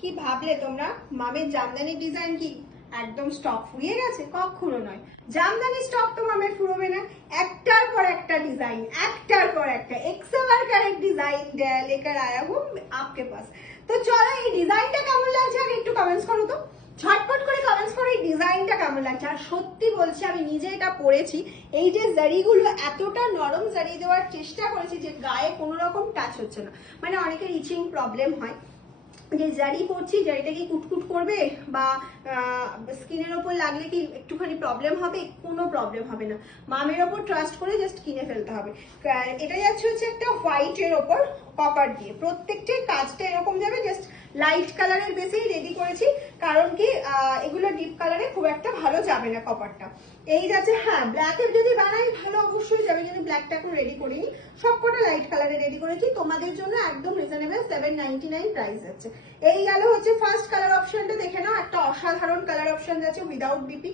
কি ভাবলে তোমরা মামের জামদানি ডিজাইন কি একদম স্টক ফুরিয়ে গেছে? কখনো নয়, জামদানি স্টক তো মামের ফুরোবে না। একটার পর একটা ডিজাইন, একটার পর একটা এক্সেলার কারেক্ট ডিজাইন লেকার আয়া হুম আপকে পাস। তো চলো এই ডিজাইনটা কেমন লাগছে আগে একটু কমেন্টস করো তো, ঝটপট করে কমেন্টস করো এই ডিজাইনটা কেমন লাগছে। আর সত্যি বলছি আমি নিজে এটা পরেছি, এই যে জারিগুলো এতটা নরম জারি দেওয়ার চেষ্টা করেছি যে গায়ে কোনো রকম টাচ হচ্ছে না। মানে অনেকের ইচিং প্রবলেম হয়, যে জারি পরছি জারিটা কি কুটকুট করবে বা স্কিনের ওপর লাগলে কি একটুখানি প্রবলেম হবে? কোনো প্রবলেম হবে না, মামের ওপর ট্রাস্ট করে জাস্ট কিনে ফেলতে হবে। এটা যাচ্ছে হচ্ছে একটা হোয়াইটের ওপর কপার দিয়ে, প্রত্যেকটাই কাজটা এরকম যাবে। জাস্ট লাইট কালারের বেসেই রেডি করেছি, কারণ কি এগুলো ডিপ কালারে খুব একটা ভালো যাবে না কপারটা। এই যাচ্ছে, হ্যাঁ ব্ল্যাকের যদি বানাই ভালো অবশ্যই যাবে, কিন্তু ব্ল্যাকটা এখন রেডি করিনি, সবকটা লাইট কালারে রেডি করেছি তোমাদের জন্য একদম রিজনেবল 799 প্রাইস যাচ্ছে। এই গেল হচ্ছে ফার্স্ট কালার অপশনটা, দেখে নাও একটা অসাধারণ কালার অপশন যাচ্ছে উইদাউট বিপি।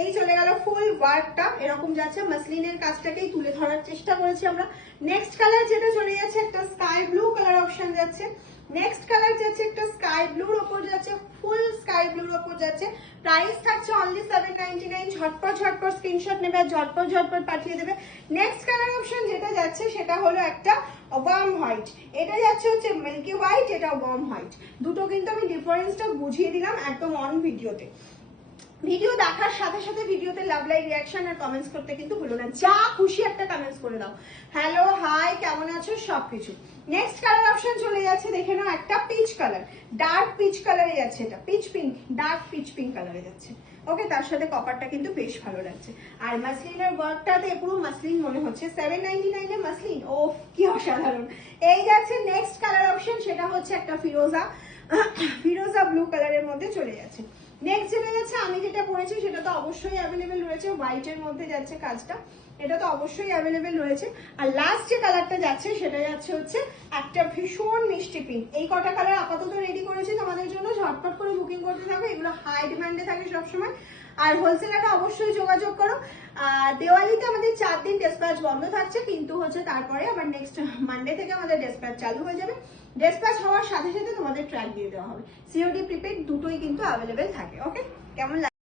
এই চলে গেল ফুল ওয়ার্কটা এরকম যাচ্ছে, মাসলিনের কাজটাকেই তুলে ধরার চেষ্টা করেছি আমরা। নেক্সট কালার যেটা চলে যাচ্ছে একটা স্কাই ব্লু কালার অপশন যাচ্ছে। নেক্সট কালার যাচ্ছে একটা স্কাই ব্লুর ওপর যাচ্ছে, ফুল স্কাই ব্লুর ওপর যাচ্ছে। প্রাইস থাকছে অনলি 799। ঝটপট ঝটপট স্ক্রিনশট নেবে আর ঝটপট ঝটপট পাঠিয়ে দেবে। নেক্সট কালার অপশন যেটা যাচ্ছে সেটা হলো একটা ওয়ার্ম হোয়াইট, এটা যাচ্ছে হচ্ছে মিল্কি হোয়াইট, এটা ওয়ার্ম হোয়াইট। দুটো কিন্তু আমি ডিফারেন্সটা বুঝিয়ে দিলাম একদম অন ভিডিওতে। ভিডিও দেখার সাথে সাথে ভিডিওতে লাভ লাইক রিয়াকশন আর কমেন্টস করতে কিন্তু ভুলো না, যা খুশি একটা কমেন্টস করে দাও, হ্যালো হাই কেমন আছো সবকিছু। নেক্সট কালার অপশন চলে যাচ্ছে, দেখে নাও একটা পিচ কালার, ডার্ক পিচ কালারে যাচ্ছে, এটা pitch pink, dark pitch pink কালারে যাচ্ছে। ওকে, তার সাথে কপারটা কিন্তু বেশ ভালো লাগছে। আর মাসলিনের ওয়ার্কটাতে পুরো মাসলিন মনে হচ্ছে, 799 এ মাসলিন, ও কি অসাধারণ। এই যাচ্ছে নেক্সট কালার অপশন, সেটা হচ্ছে একটা ফিরোজা ফিরোজা ব্লু কালারের মধ্যে চলে যাচ্ছে। নেক্সট যেটা যাচ্ছে, আমি যেটা পরেছি সেটা তো অবশ্যই অ্যাভেলেবেল রয়েছে, হোয়াইটের মধ্যে যাচ্ছে কাজটা, এটা তো অবশ্যই অ্যাভেলেবেল রয়েছে। আর লাস্ট যে কালারটা যাচ্ছে সেটা যাচ্ছে হচ্ছে একটা ভীষণ মিষ্টি পিঙ্ক। এই কটা কালার আপাতত রেডি করেছি তোমাদের জন্য, ঝটপট করে বুকিং করতে থাকো, এগুলো হাই ডিমান্ডে থাকে সবসময়। আর হোলসেলারটা অবশ্যই যোগাযোগ করো। দেওয়ালিতে আমাদের 4 দিন ডেসপ্যাচ বন্ধ থাকছে, কিন্তু হচ্ছে তারপরে আবার নেক্সট মানডে থেকে আমাদের ডেসপ্যাচ চালু হয়ে যাবে। ডেসপ্যাচ হওয়ার সাথে সাথে তোমাদের ট্র্যাক দিয়ে দেওয়া হবে। সিওডি প্রিপেড দুটোই কিন্তু অ্যাভেলেবেল থাকে। ওকে, কেমন লাগে?